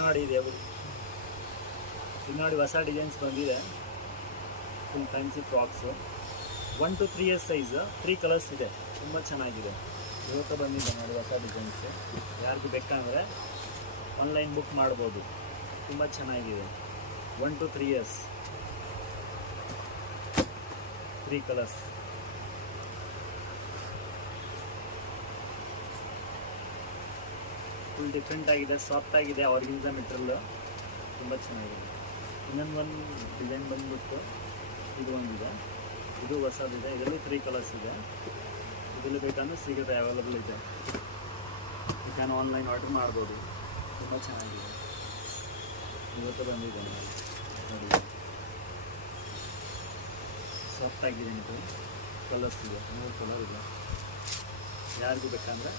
ನೋಡಿ ಇದೆ ಇದು ನೋಡಿ ಹೊಸ ಡಿಸೈನ್ಸ್ ಬಂದಿದೆ. Full fancy frocks 1 to 3 years size 3 colours ಇದೆ. ತುಂಬ ಚೆನ್ನಾಗಿದೆ. ಇವತ್ತು ಬಂದಿದೆ ನೋಡಿ ಹೊಸ ಡಿಸೈನ್ಸು. ಯಾರಿಗೂ ಬೇಕಂದರೆ ಆನ್ಲೈನ್ ಬುಕ್ ಮಾಡ್ಬೋದು. ತುಂಬ ಚೆನ್ನಾಗಿದೆ. 1 to 3 years 3 colours. Full different ಆಗಿದೆ, ಸಾಫ್ಟ್ ಆಗಿದೆ, ಆರ್ಗನ್ಸಾ ಮೆಟೀರಿಯಲ್ ತುಂಬ ಚೆನ್ನಾಗಿದೆ. ಇನ್ನೊಂದು ಡಿಸೈನ್ ಬಂದ್ಬಿಟ್ಟು ಇದು ಒಂದಿದೆ, ಇದು ಹೊಸದಿದೆ. ಇದರಲ್ಲಿ 3 ಕಲರ್ಸ್ ಇದೆ. ಇದರಲ್ಲಿ ಬೇಕಂದ್ರೆ ಸಿಗುತ್ತೆ, ಅವೈಲಬಲ್ ಇದೆ. ನಾನು ಆನ್ಲೈನ್ ಆರ್ಡರ್ ಮಾಡ್ಬೋದು. ತುಂಬ ಚೆನ್ನಾಗಿದೆ. ಇವತ್ತು ಬಂದಿದೆ ನೋಡಿ, ಸಾಫ್ಟ್ ಆಗಿದೆ. ಇದು ಕಲರ್ಸ್ ಇದೆ, 3 ಕಲರ್ ಇದೆ. ಯಾರಿಗೂ ಬೇಕಂದರೆ